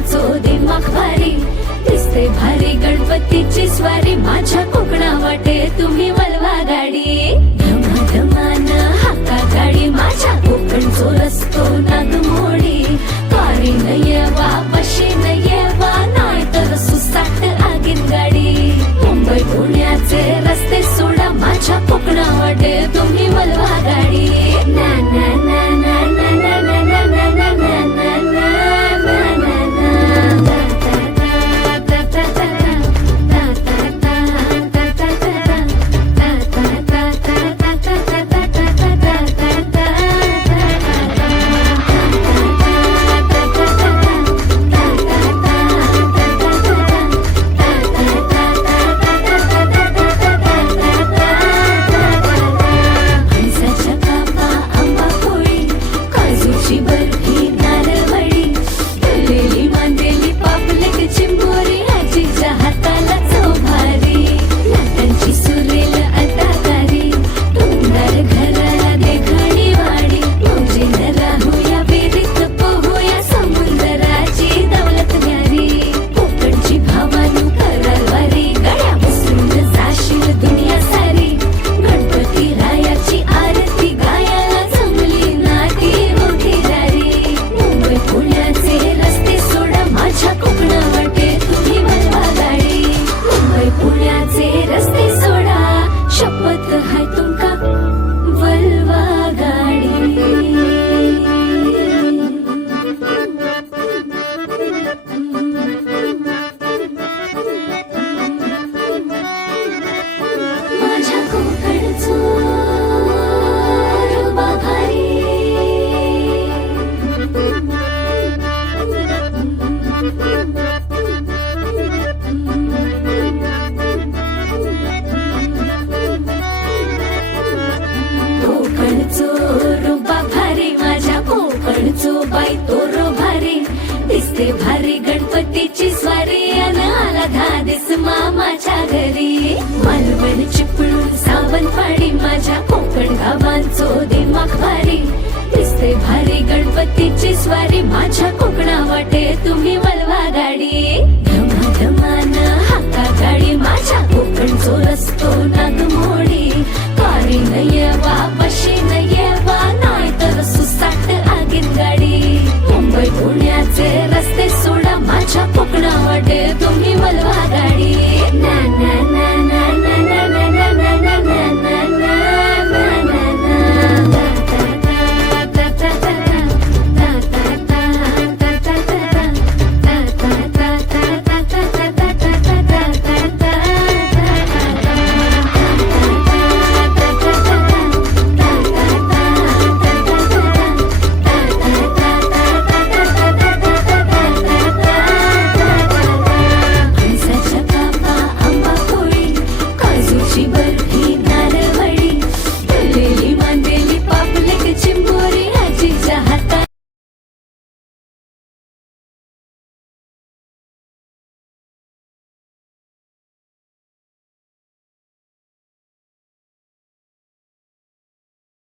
गावांचो दिमाग भारी दिसते भारी गणपतीची स्वारी माझ्या कोकणा वाटे तुम्ही वलवा गाडी धमाधमान हाका गाडी माझ्या कोकणचो रस्तो नागमोडी कारी नयवा बशी नयवा नाही तर सुसाट आगीन गाडी मुंबई पुण्याचे रस्ते सोडा माझ्या कोकणा वाटे तुम्ही वलवा गाडी ना ना ना ना ना ना ना ना ना ना ना बाई तोरो भारी दिसते भारी गणपतीची स्वारी अन आला धादिस मामाच्या घरी मालवण चिपळूण सावंतवाडी माझ्या कोकण गावांचो दिमाग भारी दिसते भारी गणपतीची स्वारी माझ्या कोकणा वाटे तुम्ही वलवा गाडी धमाधमान हाका गाडी माझ्या कोकणचो रस्तो नागमोडी कारी नयवा बशी नयवा नाही तर सुसाट आगीन गाडी मुंबई पुण्याचे रस्ते सोडा माझ्या कोकणा वाटे